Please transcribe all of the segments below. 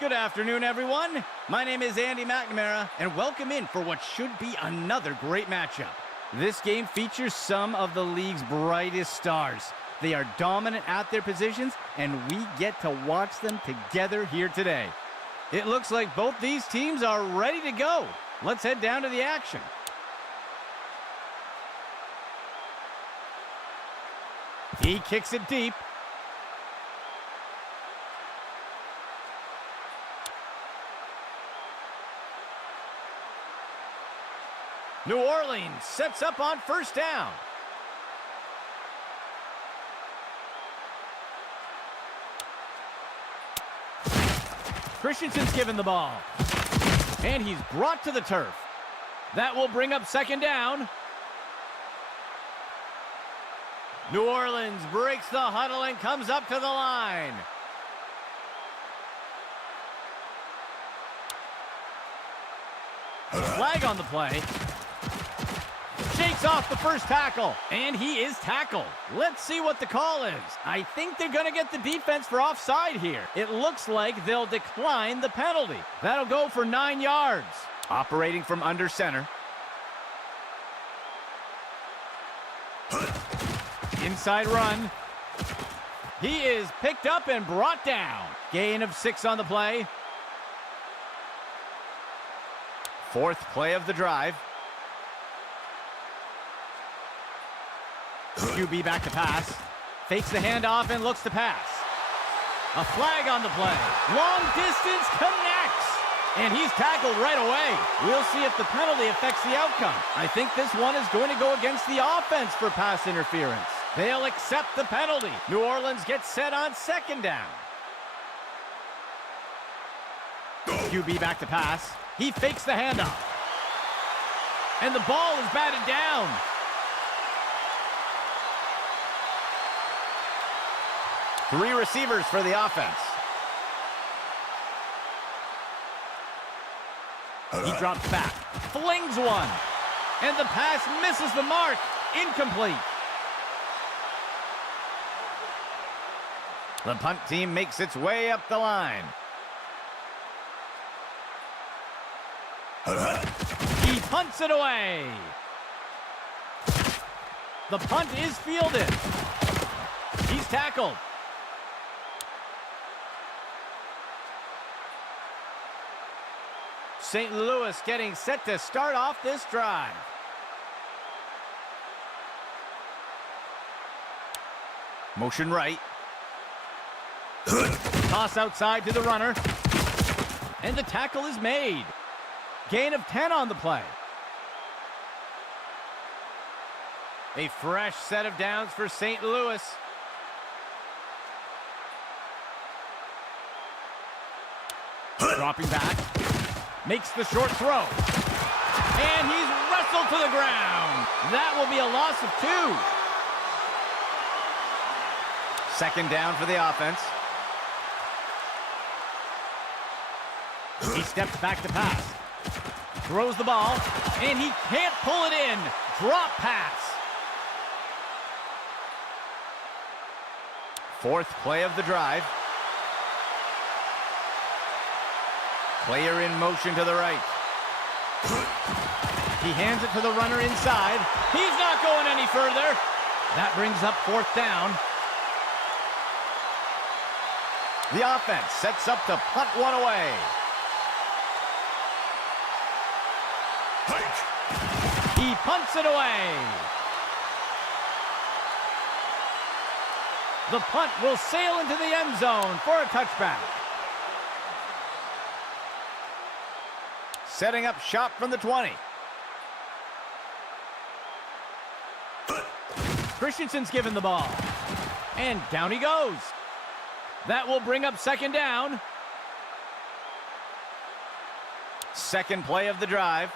Good afternoon, everyone. My name is Andy McNamara, and welcome in for what should be another great matchup. This game features some of the league's brightest stars. They are dominant at their positions, and we get to watch them together here today. It looks like both these teams are ready to go. Let's head down to the action. He kicks it deep. New Orleans sets up on first down. Christensen's given the ball. And he's brought to the turf. That will bring up second down. New Orleans breaks the huddle and comes up to the line. Flag on the play. Shakes off the first tackle, and he is tackled. Let's see what the call is. I think they're going to get the defense for offside here. It looks like they'll decline the penalty. That'll go for 9 yards. Operating from under center. Inside run. He is picked up and brought down. Gain of 6 on the play. Fourth play of the drive. QB back to pass. Fakes the handoff and looks to pass. A flag on the play. Long distance connects. And he's tackled right away. We'll see if the penalty affects the outcome. I think this one is going to go against the offense for pass interference. They'll accept the penalty. New Orleans gets set on second down. QB back to pass. He fakes the handoff. And the ball is batted down. Three receivers for the offense. He drops back, flings one, and the pass misses the mark. Incomplete. The punt team makes its way up the line. He punts it away. The punt is fielded. He's tackled. St. Louis getting set to start off this drive. Motion right. Toss outside to the runner. And the tackle is made. Gain of 10 on the play. A fresh set of downs for St. Louis. Dropping back. Makes the short throw. And he's wrestled to the ground. That will be a loss of 2. Second down for the offense. He steps back to pass. Throws the ball. And he can't pull it in. Drop pass. Fourth play of the drive. Player in motion to the right. He hands it to the runner inside. He's not going any further. That brings up fourth down. The offense sets up to punt one away. He punts it away. The punt will sail into the end zone for a touchback. Setting up shop from the 20. Christensen's given the ball. And down he goes. That will bring up second down. Second play of the drive.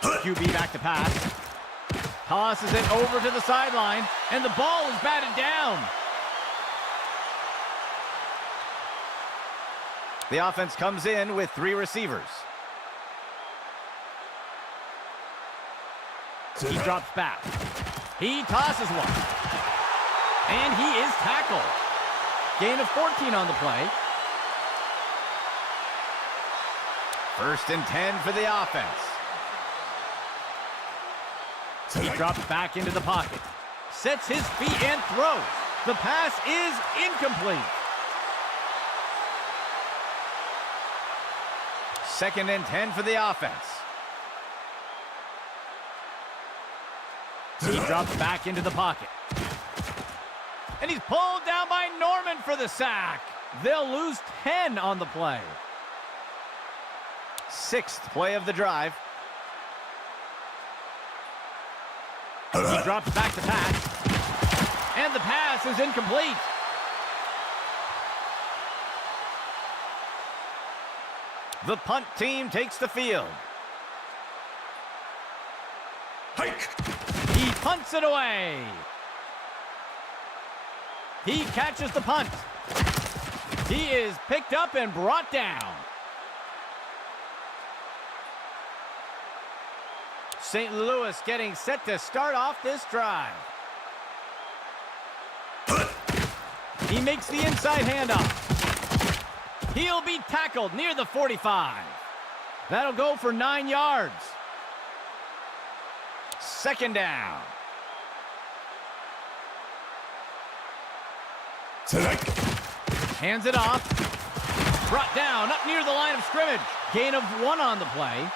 QB back to pass. Tosses it over to the sideline. And the ball is batted down. The offense comes in with 3 receivers. He drops back. He tosses one. And he is tackled. Gain of 14 on the play. 1st and 10 for the offense. He drops back into the pocket. Sets his feet and throws. The pass is incomplete. 2nd and 10 for the offense. He drops back into the pocket. And he's pulled down by Norman for the sack. They'll lose 10 on the play. 6th play of the drive. He drops back to pass. And the pass is incomplete. The punt team takes the field. Hike. He punts it away. He catches the punt. He is picked up and brought down. St. Louis getting set to start off this drive. He makes the inside handoff. He'll be tackled near the 45. That'll go for 9 yards. 2nd down. Hands it off. Brought down up near the line of scrimmage. Gain of 1 on the play.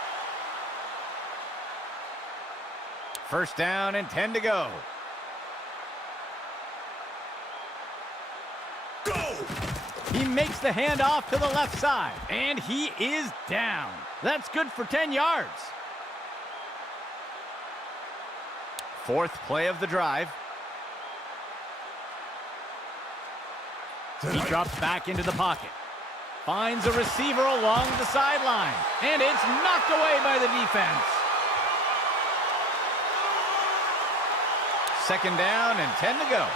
1st down and 10 to go. He makes the handoff to the left side, and he is down. That's good for 10 yards. 4th play of the drive. He drops back into the pocket. Finds a receiver along the sideline, and it's knocked away by the defense. 2nd down and 10 to go.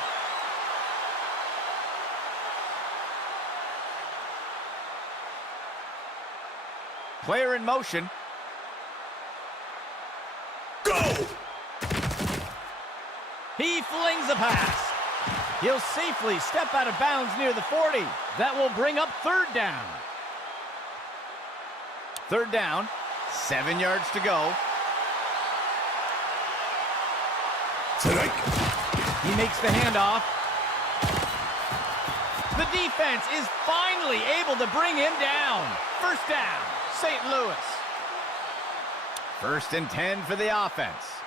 Player in motion. Go! He flings a pass. He'll safely step out of bounds near the 40. That will bring up 3rd down. 3rd down, 7 yards to go. He makes the handoff. The defense is finally able to bring him down. 1st down, St. Louis. 1st and 10 for the offense.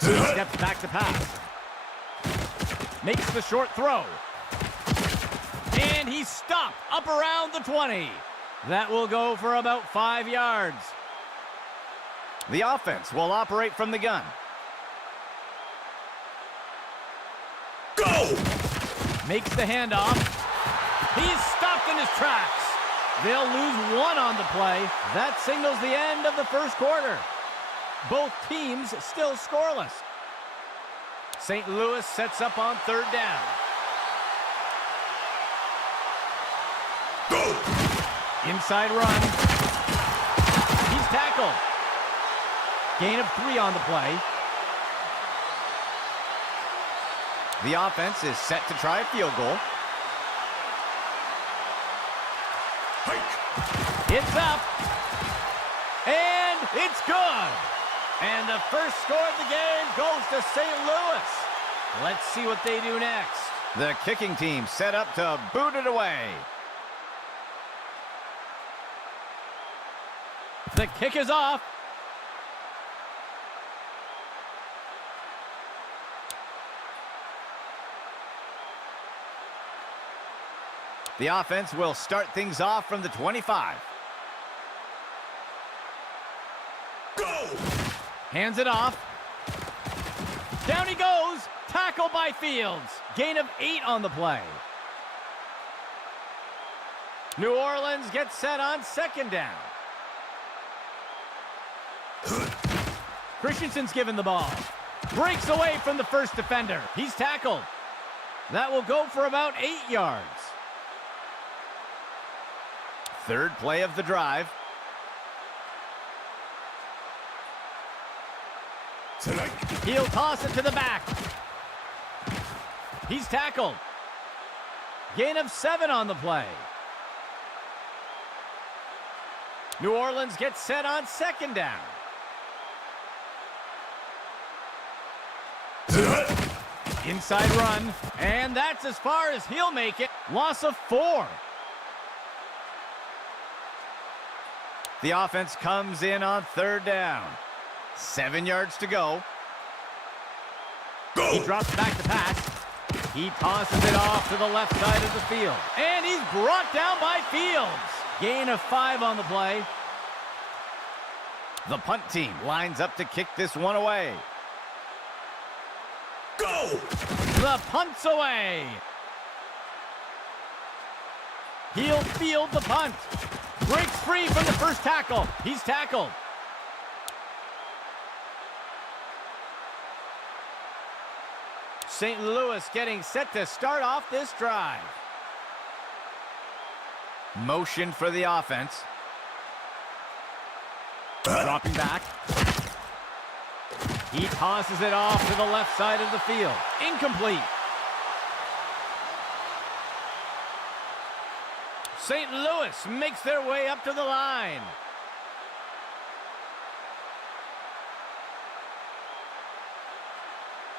He steps back to pass. Makes the short throw. And he's stopped up around the 20. That will go for about 5 yards. The offense will operate from the gun. Go! Makes the handoff. He's stopped in his tracks. They'll lose 1 on the play. That signals the end of the 1st quarter. Both teams still scoreless. St. Louis sets up on 3rd down. Go! Inside run. He's tackled. Gain of 3 on the play. The offense is set to try a field goal. Hike. It's up. And it's good. And the first score of the game goes to St. Louis. Let's see what they do next. The kicking team set up to boot it away. The kick is off. The offense will start things off from the 25. Go! Hands it off. Down he goes. Tackle by Fields. Gain of 8 on the play. New Orleans gets set on 2nd down. Christensen's given the ball. Breaks away from the first defender. He's tackled. That will go for about 8 yards. 3rd play of the drive. Tonight. He'll toss it to the back. He's tackled. Gain of 7 on the play. New Orleans gets set on 2nd down. Inside run, and that's as far as he'll make it. Loss of 4. The offense comes in on 3rd down. 7 yards to go. Go. He drops back to pass. He tosses it off to the left side of the field. And he's brought down by Fields. Gain of 5 on the play. The punt team lines up to kick this one away. Go. The punt's away. He'll field the punt. Breaks free from the first tackle. He's tackled. St. Louis getting set to start off this drive. Motion for the offense. Dropping back. He tosses it off to the left side of the field. Incomplete. St. Louis makes their way up to the line.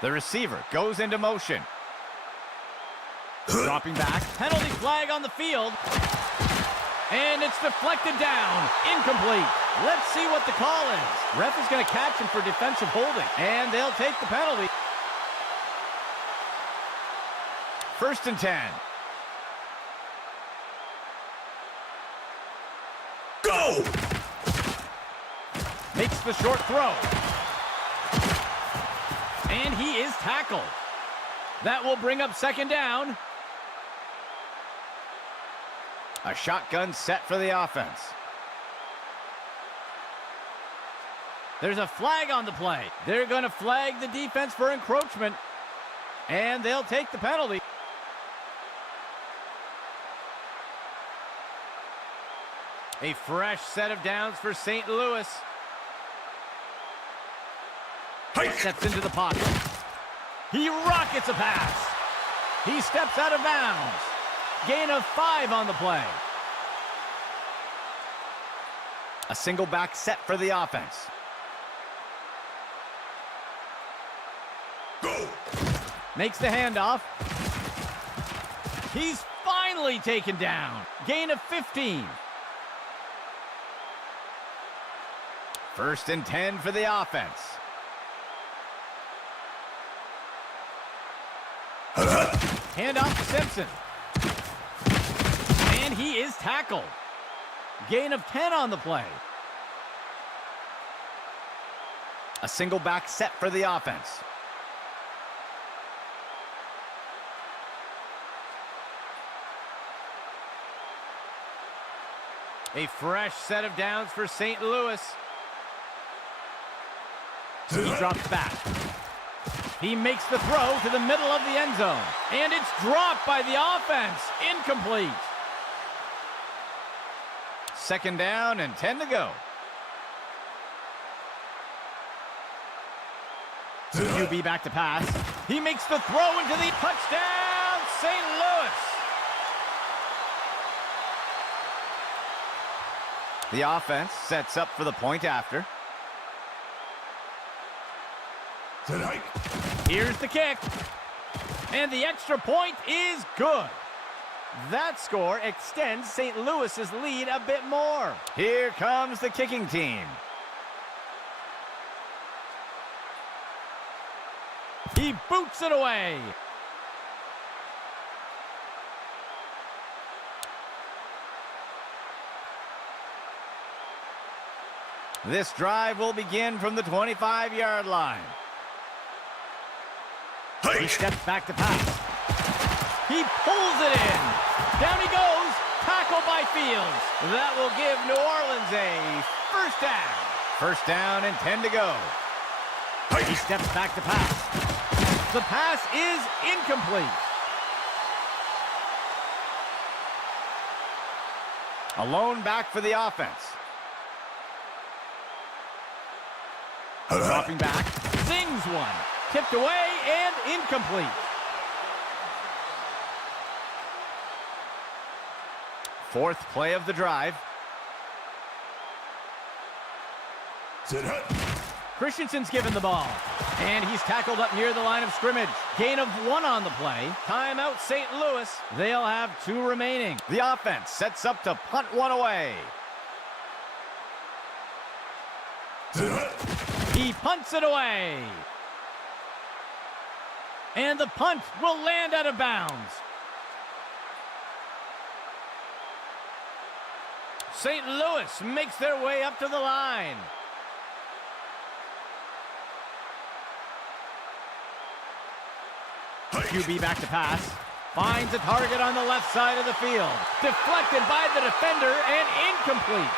The receiver goes into motion. Dropping back. Penalty flag on the field. And it's deflected down. Incomplete. Let's see what the call is. Ref is going to catch him for defensive holding. And they'll take the penalty. 1st and 10. Go. Makes the short throw. And he is tackled. That will bring up 2nd down. A shotgun set for the offense. There's a flag on the play. They're going to flag the defense for encroachment. And they'll take the penalty. A fresh set of downs for St. Louis. Hike. Steps into the pocket. He rockets a pass. He steps out of bounds. Gain of 5 on the play. A single back set for the offense. Go. Makes the handoff. He's finally taken down. Gain of 15. 1st and 10 for the offense. Handoff to Simpson. And he is tackled. Gain of 10 on the play. A single back set for the offense. A fresh set of downs for St. Louis. He drops back. He makes the throw to the middle of the end zone. And it's dropped by the offense. Incomplete. 2nd down and 10 to go. QB back to pass. He makes the throw into the touchdown, St. Louis. The offense sets up for the point after. Tonight. Here's the kick. And the extra point is good. That score extends St. Louis's lead a bit more. Here comes the kicking team. He boots it away. This drive will begin from the 25-yard line. He steps back to pass. He pulls it in. Down he goes. Tackle by Fields. That will give New Orleans a 1st down. 1st down and 10 to go. He steps back to pass. The pass is incomplete. A lone back for the offense. Dropping back. Zings one. Tipped away and incomplete. Fourth play of the drive. Set hut. Christensen's given the ball. And he's tackled up near the line of scrimmage. Gain of 1 on the play. Timeout St. Louis. They'll have 2 remaining. The offense sets up to punt one away. Set hut. He punts it away. And the punt will land out of bounds. St. Louis makes their way up to the line. QB back to pass. Finds a target on the left side of the field. Deflected by the defender and incomplete.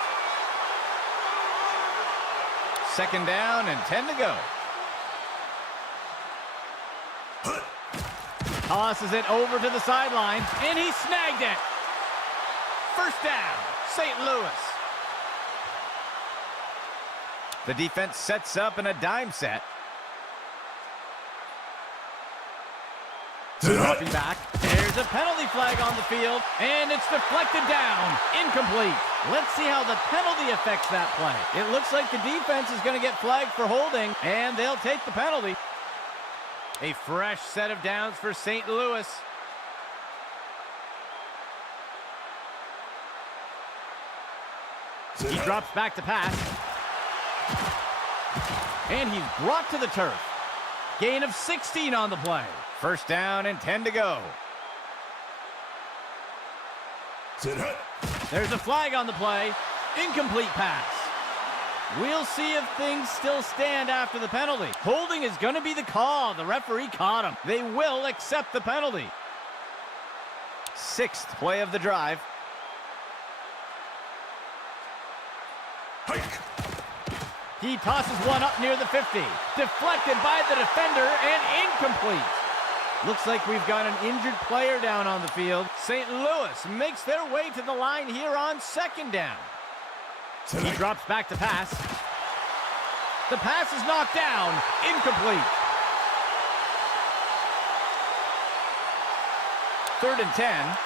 Second down and 10 to go. Tosses it over to the sideline, and he snagged it. First down, St. Louis. The defense sets up in a dime set. Copy back. There's a penalty flag on the field, and it's deflected down. Incomplete. Let's see how the penalty affects that play. It looks like the defense is going to get flagged for holding, and they'll take the penalty. A fresh set of downs for St. Louis. He drops back to pass. And he's brought to the turf. Gain of 16 on the play. First down and 10 to go. There's a flag on the play. Incomplete pass. We'll see if things still stand after the penalty. Holding is going to be the call. The referee caught him. They will accept the penalty. Sixth play of the drive. Hike. He tosses one up near the 50. Deflected by the defender and incomplete. Looks like we've got an injured player down on the field. St. Louis makes their way to the line here on second down. He drops back to pass. The pass is knocked down. Incomplete. Third and 10.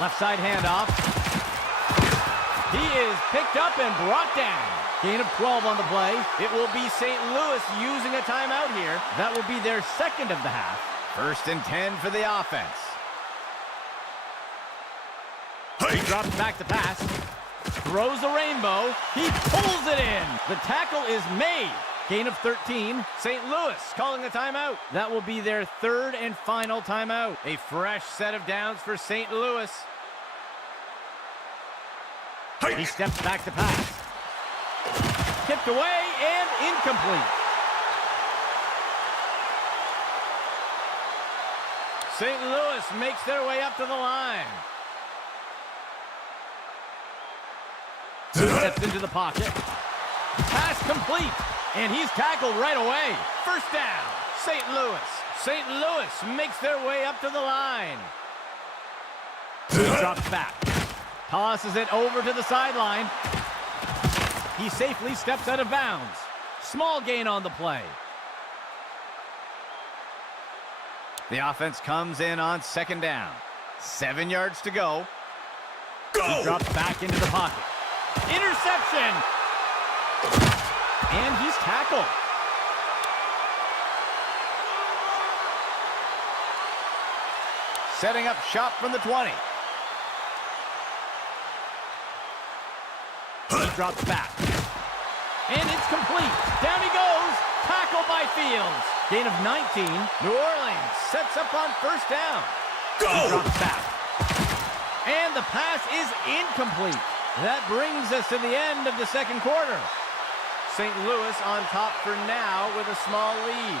Left side handoff. He is picked up and brought down. Gain of 12 on the play. It will be St. Louis using a timeout here. That will be their second of the half. First and 10 for the offense. He drops back to pass. Throws a rainbow. He pulls it in. The tackle is made. Gain of 13. St. Louis calling a timeout. That will be their third and final timeout. A fresh set of downs for St. Louis. He steps back to pass. Tipped away and incomplete. St. Louis makes their way up to the line. Steps into the pocket. Pass complete. And he's tackled right away. First down, St. Louis. St. Louis makes their way up to the line. He drops back. Tosses it over to the sideline. He safely steps out of bounds. Small gain on the play. The offense comes in on second down. 7 yards to go. He drops back into the pocket. Interception! And he's tackled. Setting up shop from the 20. He drops back. And it's complete. Down he goes. Tackled by Fields. Gain of 19. New Orleans sets up on first down. He drops back. And the pass is incomplete. That brings us to the end of the second quarter. St. Louis on top for now with a small lead.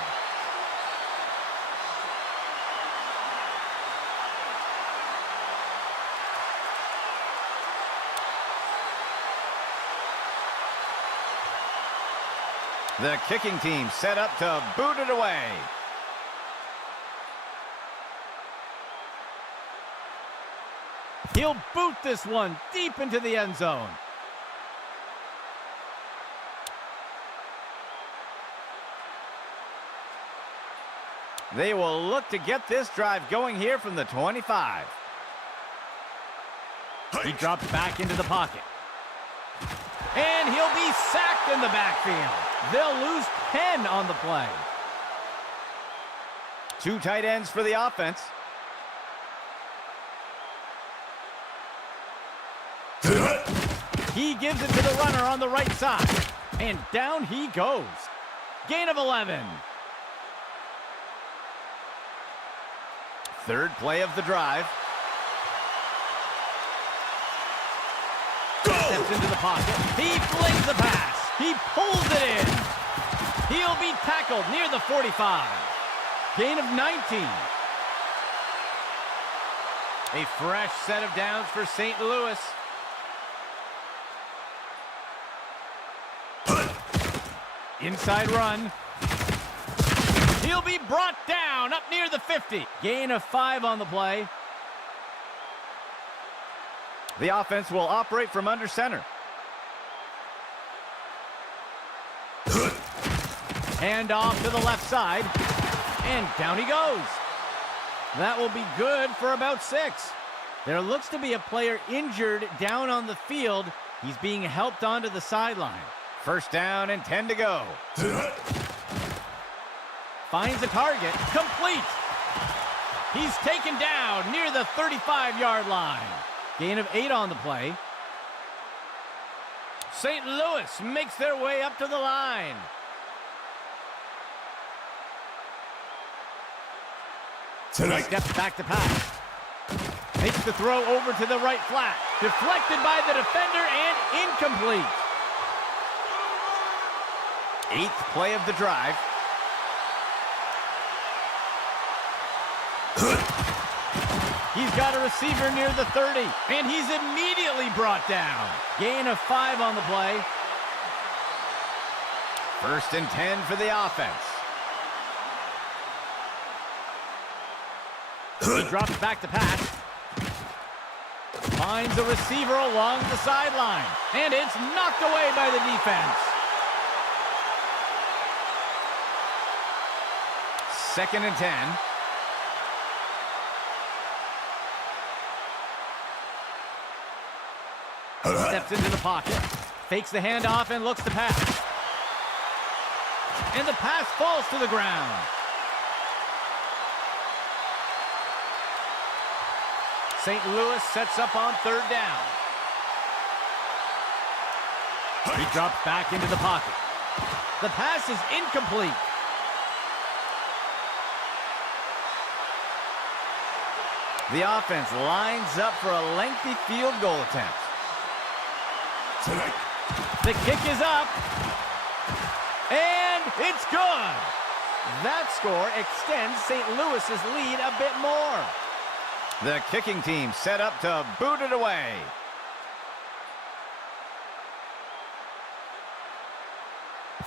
The kicking team set up to boot it away. He'll boot this one deep into the end zone. They will look to get this drive going here from the 25. He drops back into the pocket. And he'll be sacked in the backfield. They'll lose 10 on the play. 2 tight ends for the offense. He gives it to the runner on the right side. And down he goes. Gain of 11. Third play of the drive. Steps into the pocket. He flings the pass. He pulls it in. He'll be tackled near the 45. Gain of 19. A fresh set of downs for St. Louis. Inside run. He'll be brought down up near the 50. Gain of 5 on the play. The offense will operate from under center. Hand off to the left side. And down he goes. That will be good for about 6. There looks to be a player injured down on the field. He's being helped onto the sideline. First down and 10 to go. Finds a target. Complete. He's taken down near the 35-yard line. Gain of 8 on the play. St. Louis makes their way up to the line. He steps back to pass. Makes the throw over to the right flat. Deflected by the defender and incomplete. 8th play of the drive. He's got a receiver near the 30, and he's immediately brought down. Gain of 5 on the play. First and 10 for the offense. He drops back to pass. Finds a receiver along the sideline, and it's knocked away by the defense. Second and 10. Steps into the pocket. Fakes the handoff and looks to pass. And the pass falls to the ground. St. Louis sets up on 3rd down. He drops back into the pocket. The pass is incomplete. The offense lines up for a lengthy field goal attempt. The kick is up. And it's good. That score extends St. Louis's lead a bit more. The kicking team set up to boot it away.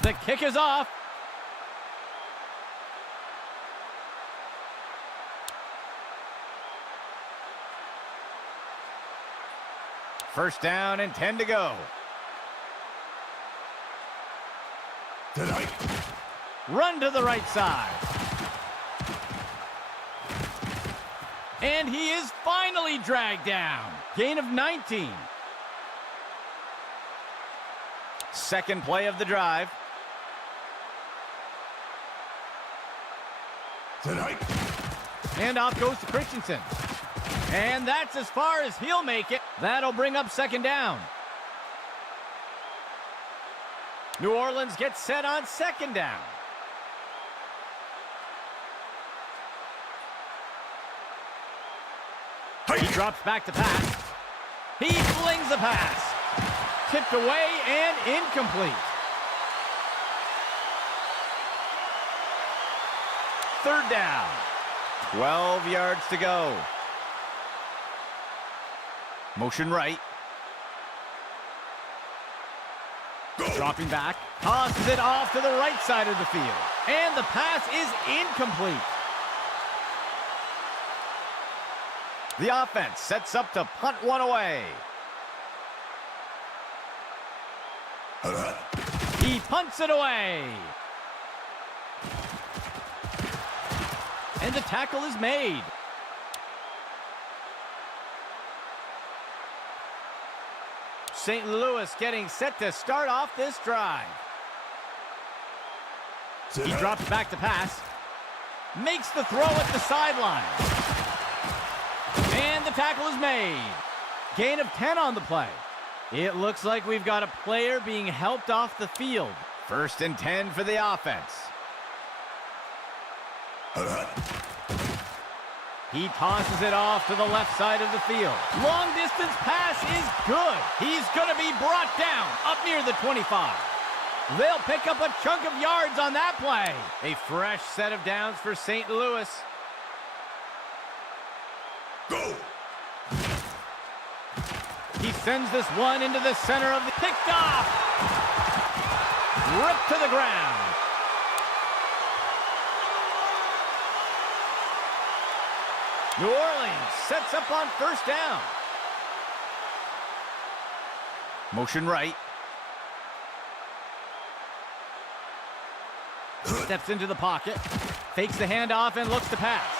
The kick is off. First down and 10 to go. Run to the right side. And he is finally dragged down. Gain of 19. Second play of the drive. And off goes to Christensen. And that's as far as he'll make it. That'll bring up second down. New Orleans gets set on second down. He drops back to pass. He flings the pass. Tipped away and incomplete. Third down. 12 yards to go. Motion right. Dropping back. Tosses it off to the right side of the field. And the pass is incomplete. The offense sets up to punt one away. He punts it away. And the tackle is made. St. Louis getting set to start off this drive. He drops back to pass. Makes the throw at the sideline. And the tackle is made. Gain of 10 on the play. It looks like we've got a player being helped off the field. 1st and 10 for the offense. He tosses it off to the left side of the field. Long distance pass is good. He's going to be brought down up near the 25. They'll pick up a chunk of yards on that play. A fresh set of downs for St. Louis. Go! He sends this one into the center of the picked off. Ripped to the ground. New Orleans sets up on 1st down. Motion right. Steps into the pocket. Fakes the handoff and looks to pass.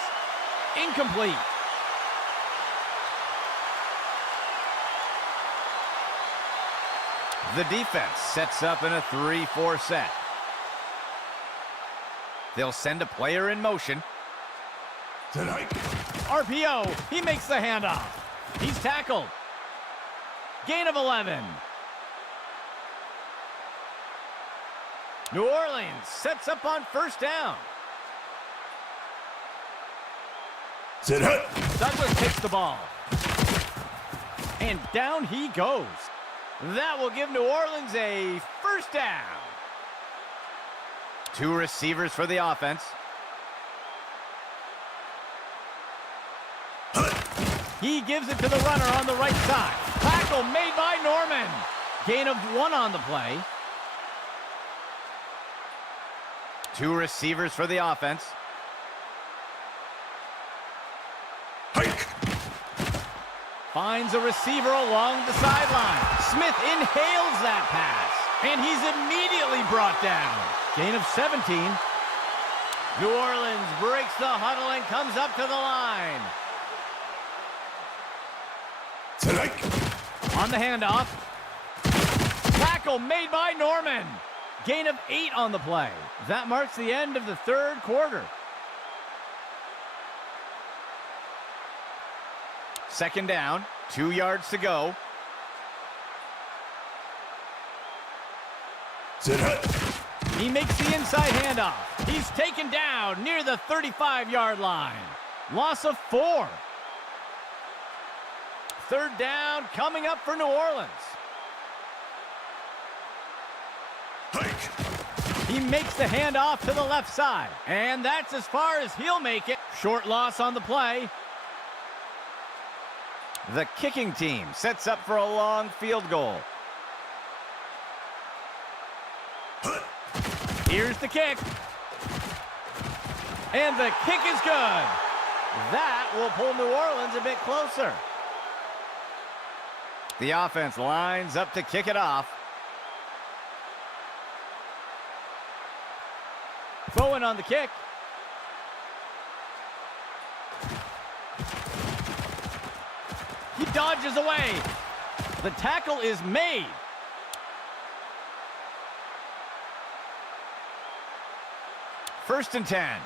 Incomplete. The defense sets up in a 3-4 set. They'll send a player in motion. Tonight. RPO. He makes the handoff. He's tackled. Gain of 11. New Orleans sets up on 1st down. Sit hut. Douglas takes the ball. And down he goes. That will give New Orleans a 1st down. 2 receivers for the offense. He gives it to the runner on the right side. Tackle made by Norman. Gain of 1 on the play. 2 receivers for the offense. Hike. Finds a receiver along the sideline. Smith inhales that pass. And he's immediately brought down. Gain of 17. New Orleans breaks the huddle and comes up to the line. Tonight. On the handoff. Tackle made by Norman. Gain of 8 on the play. That marks the end of the 3rd quarter. 2nd down, 2 yards to go. Sit hut. He makes the inside handoff. He's taken down near the 35-yard line. Loss of 4. 3rd down coming up for New Orleans. Hike. He makes the handoff to the left side. And that's as far as he'll make it. Short loss on the play. The kicking team sets up for a long field goal. Here's the kick. And the kick is good. That will pull New Orleans a bit closer. The offense lines up to kick it off. Bowen on the kick. He dodges away. The tackle is made. First and 10.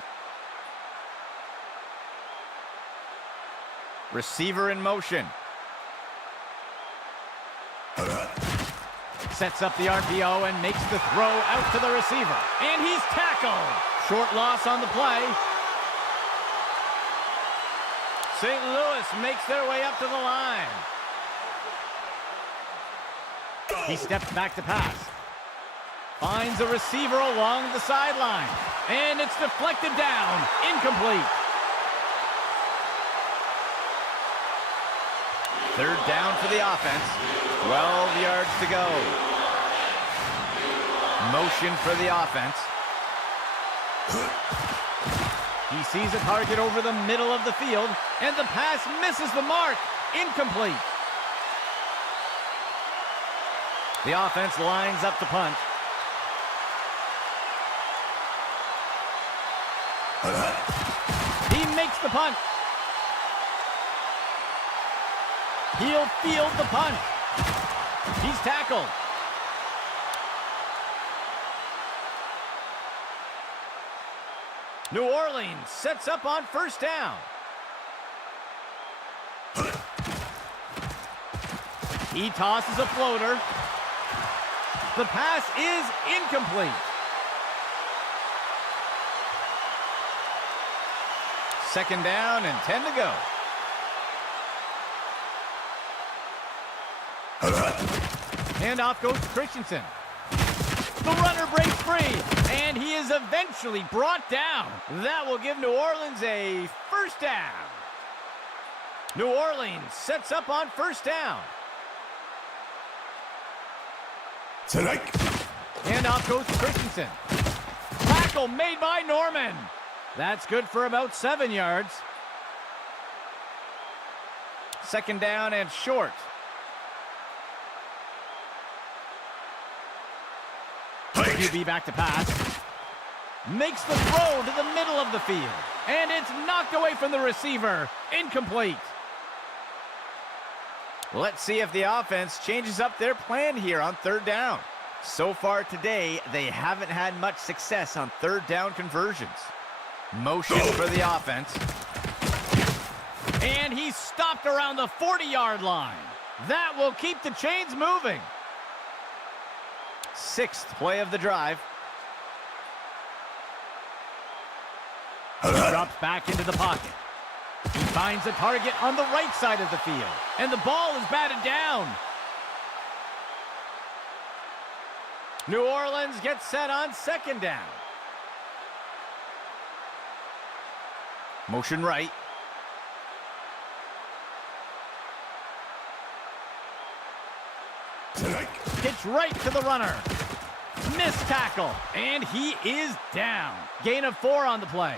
Receiver in motion. Sets up the RPO and makes the throw out to the receiver. And he's tackled. Short loss on the play. St. Louis makes their way up to the line. He steps back to pass. Finds a receiver along the sideline. And it's deflected down. Incomplete. 3rd down for the offense. 12 yards to go. Motion for the offense. He sees a target over the middle of the field, and the pass misses the mark. Incomplete. The offense lines up to punt. He the punt. He'll field the punt. He's tackled. New Orleans sets up on first down. He tosses a floater. The pass is incomplete. Second down and 10 to go. Handoff goes to Christensen. The runner breaks free, and he is eventually brought down. That will give New Orleans a first down. New Orleans sets up on first down. Tonight. Handoff goes to Christensen. Tackle made by Norman. That's good for about 7 yards. Second down and short. QB back to pass. Makes the throw to the middle of the field. And it's knocked away from the receiver. Incomplete. Let's see if the offense changes up their plan here on third down. So far today, they haven't had much success on third down conversions. Motion for the offense. And he's stopped around the 40-yard line. That will keep the chains moving. Sixth play of the drive. He drops back into the pocket. He finds a target on the right side of the field. And the ball is batted down. New Orleans gets set on second down. Motion right. Pitch right to the runner. Missed tackle. And he is down. Gain of 4 on the play.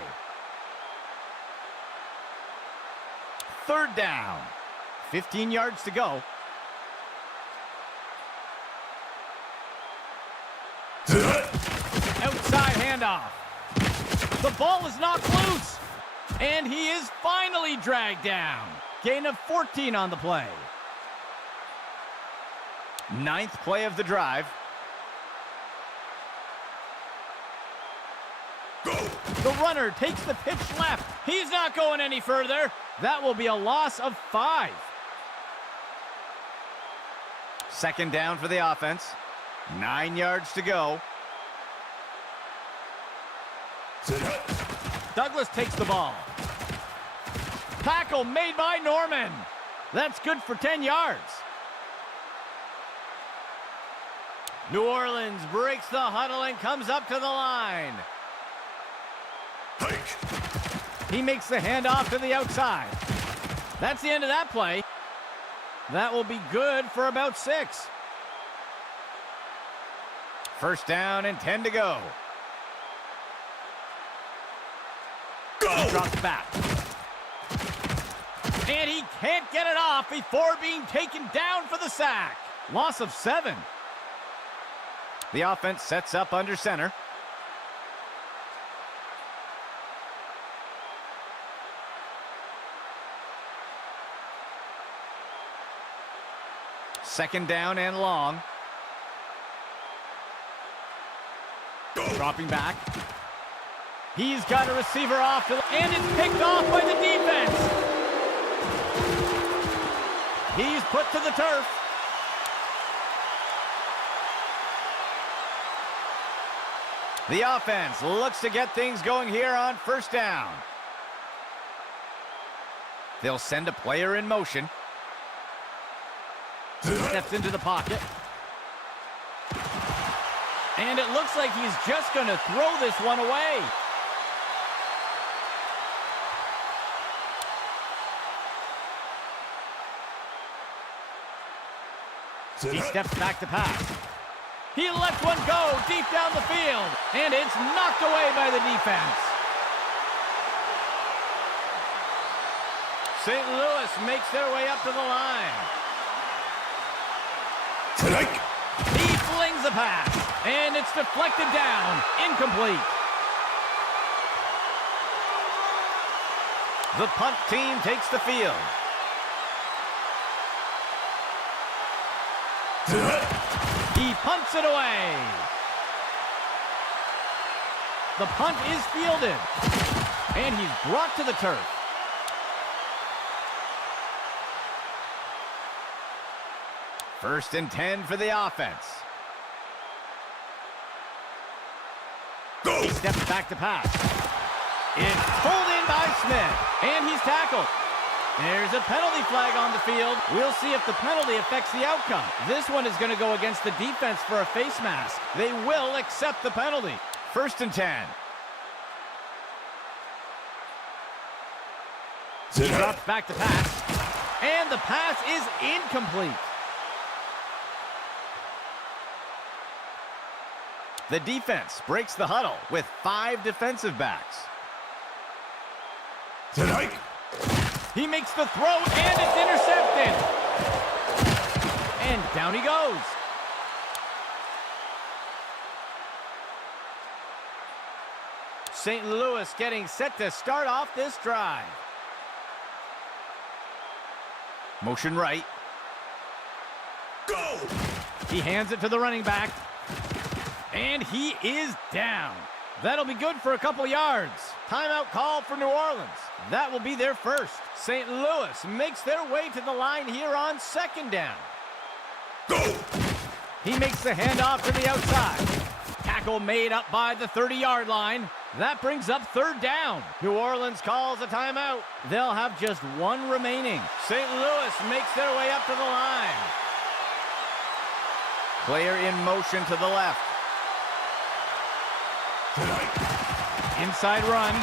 Third down. 15 yards to go. Outside handoff. The ball is knocked loose. And he is finally dragged down. Gain of 14 on the play. Ninth play of the drive. The runner takes the pitch left. He's not going any further. That will be a loss of 5. Second down for the offense. 9 yards to go. Douglas takes the ball. Tackle made by Norman. That's good for 10 yards. New Orleans breaks the huddle and comes up to the line. He makes the handoff to the outside. That's the end of that play. That will be good for about 6. First down and 10 to go. He drops back. And he can't get it off before being taken down for the sack. Loss of 7. The offense sets up under center. Second down and long. Dropping back. He's got a receiver off, and it's picked off by the defense. He's put to the turf. The offense looks to get things going here on first down. They'll send a player in motion. Steps into the pocket. And it looks like he's just going to throw this one away. He steps back to pass. He lets one go deep down the field, and it's knocked away by the defense. St. Louis makes their way up to the line. Tonight. He flings a pass, and it's deflected down, incomplete. The punt team takes the field. He punts it away. The punt is fielded. And he's brought to the turf. First and 10 for the offense. Go! He steps back to pass. It's pulled in by Smith. And he's tackled. There's a penalty flag on the field. We'll see if the penalty affects the outcome. This one is going to go against the defense for a face mask. They will accept the penalty. First and 10. He drops back to pass. And the pass is incomplete. The defense breaks the huddle with 5 defensive backs. Tonight. He makes the throw, and it's intercepted. And down he goes. St. Louis getting set to start off this drive. Motion right. Go! He hands it to the running back. And he is down. That'll be good for a couple yards. Timeout call for New Orleans. That will be their first. St. Louis makes their way to the line here on second down. Go! He makes the handoff to the outside. Tackle made up by the 30-yard line. That brings up third down. New Orleans calls a timeout. They'll have just one remaining. St. Louis makes their way up to the line. Player in motion to the left. Inside run.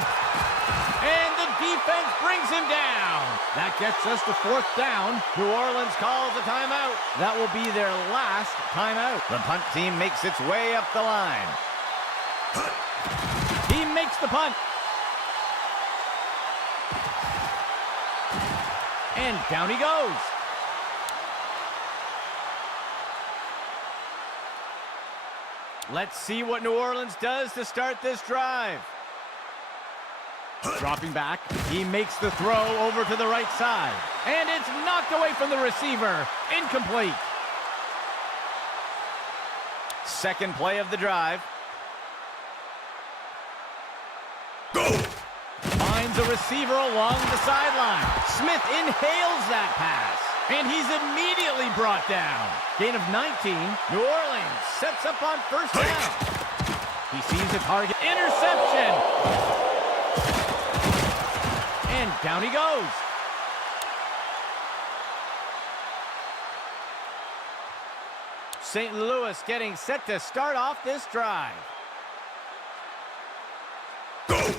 And the defense brings him down. That gets us to fourth down. New Orleans calls a timeout. That will be their last timeout. The punt team makes its way up the line. He makes the punt. And down he goes. Let's see what New Orleans does to start this drive. Dropping back, he makes the throw over to the right side. And it's knocked away from the receiver. Incomplete. Second play of the drive. Go! Finds a receiver along the sideline. Smith inhales that pass. And he's immediately brought down. Gain of 19. New Orleans sets up on first down. He sees a target. Interception. And down he goes. St. Louis getting set to start off this drive. Go!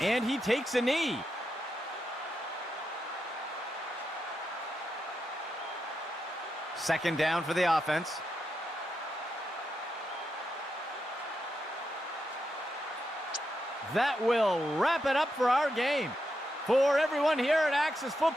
And he takes a knee. Second down for the offense. That will wrap it up for our game. For everyone here at Axis Football.